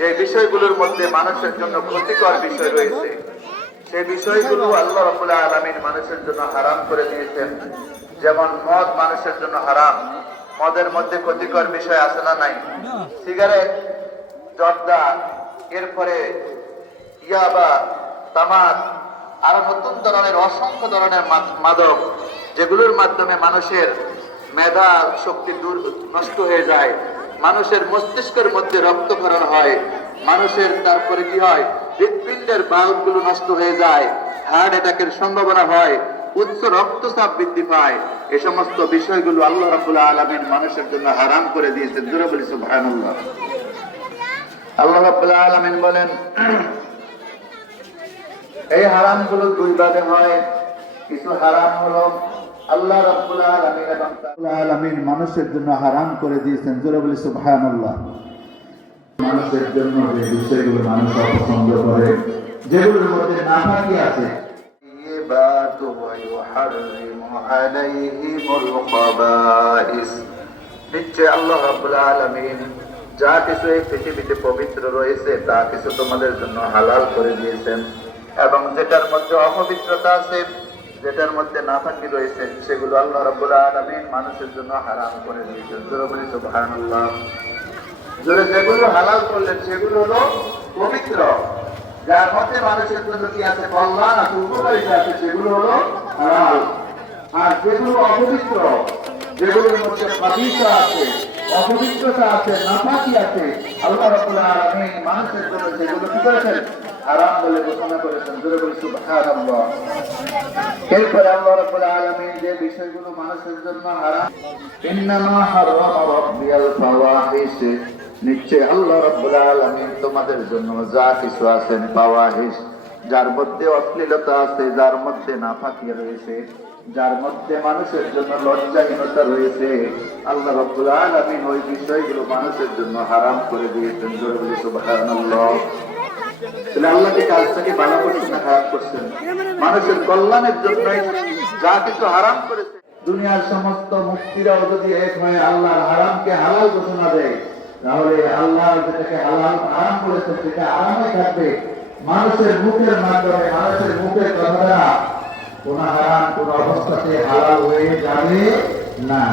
যে বিষয়গুলোর মধ্যে মানুষের জন্য ক্ষতিকর বিষয় রয়েছে, সেই বিষয়গুলো আল্লাহ রাব্বুল আলামিন মানুষের জন্য হারাম করে দিয়েছেন। যেমন মদ মানুষের জন্য হারাম। মদের মধ্যে ক্ষতিকর বিষয় আছে না নাই? সিগারেট, জর্দা, এরপরে ইয়াবা, তামাক, আরো নতুন ধরনের অসংখ্য ধরনের মাদক, যেগুলোর মাধ্যমে মানুষের মেধা শক্তি নষ্ট হয়ে যায়, মানুষের মস্তিষ্কের মধ্যে রক্তক্ষরণ হয়, মানুষের তারপরে কি হয়, হৃৎপিণ্ডের বাল্বগুলো নষ্ট হয়ে যায়, হার্ট অ্যাটাকের সম্ভাবনা হয়, উচ্চ রক্তচাপ বৃদ্ধি পায়। এই সমস্ত বিষয়গুলো আল্লাহ রাব্বুল আলামিন মানুষের জন্য হারাম করে দিয়েছেন। জোরে বলি সুবহানাল্লাহ। আল্লাহ রাব্বুল আলামিন বলেন, এই হারামগুলো দুই ভাগে হয়। কিছু হারাম হলো আল্লাহ রাব্বুল আলামিন এবং তাআলা আলামিন মানুষের জন্য হারাম করে দিয়েছেন। জোরে বলি সুবহানাল্লাহ। মানুষের জন্য যে বিষয়গুলো মানুষ অপছন্দ করে, যেগুলোর মধ্যে নাপাকি আছে, ইবাতু ওয়া ইউহাররিমু আলাইহিমুল খাবাইস, নিশ্চয় আল্লাহ রাব্বুল আলামিন যা কিছু এই পৃথিবীতে পবিত্র রয়েছে তা কিছু তোমাদের জন্য হালাল করে দিয়েছেন, এবং যেটার মধ্যে অপবিত্রতা আছে, যেটার মধ্যে নাপাকি রয়েছে, সেগুলো আল্লাহ রাব্বুল আলামিন মানুষের জন্য হারাম করে দিয়েছেন। জোরে বলি সুবহানাল্লাহ। জোরে যেগুলো হালাল করলেন সেগুলো হলো পবিত্র, যার মধ্যে মানুষের জন্য কি আছে, কল্যাণ আছে, উপকারিতা আছে, সেগুলো হলো হালাল। আর যেগুলো অপবিত্র, যেগুলোর মধ্যে খাবিসা আছে, অপবিত্রতা আছে, নাপাকি আছে, আল্লাহ রাব্বুল আলামিন মানুষের জন্য সেগুলো কি করেছেন, হারাম বলে ঘোষণা করেছেন। জোরে বলি সুবহানাল্লাহ। এরপরে আল্লাহ রাব্বুল আলামিন যে বিষয়গুলো মানুষের জন্য হারাম, ইন্নামা হারামা রাব্বিয়াল ফাওয়াহিশ, নিশ্চয় আল্লাহ রাব্বুল আলামিন তোমাদের জন্য যা কিছু আছেন ফাওয়াহিশ, যার মধ্যে অশ্লীলতা আছে, যার মধ্যে নাপাকি রয়েছে, যার মধ্যে মানুষের জন্য লজ্জাহীনতা রয়েছে, আল্লাহ রাব্বুল আলামিন ওই বিষয়গুলো মানুষের জন্য হারাম করে দিয়েছেন। জোরে বলি সুবহানাল্লাহ। তাহলে আল্লাহ কি কাজটাকে ভালো করছেন না খারাপ করছেন? মানুষের কল্যাণের জন্য যা কিছু হারাম করেছে। দুনিয়ার সমস্ত মুক্তিরাও যদি এক হয়ে আল্লাহর হারামকে হালাল ঘোষণা দেয়, তাহলে আল্লাহ যেটাকে হালাল হারাম করেছেন সেটা হারামই থাকবে। মানুষের মুখের মাধ্যমে, মানুষের মুখের কথাটা কোন হারাম কোন অবস্থাতে হালাল হয়ে যাবে না।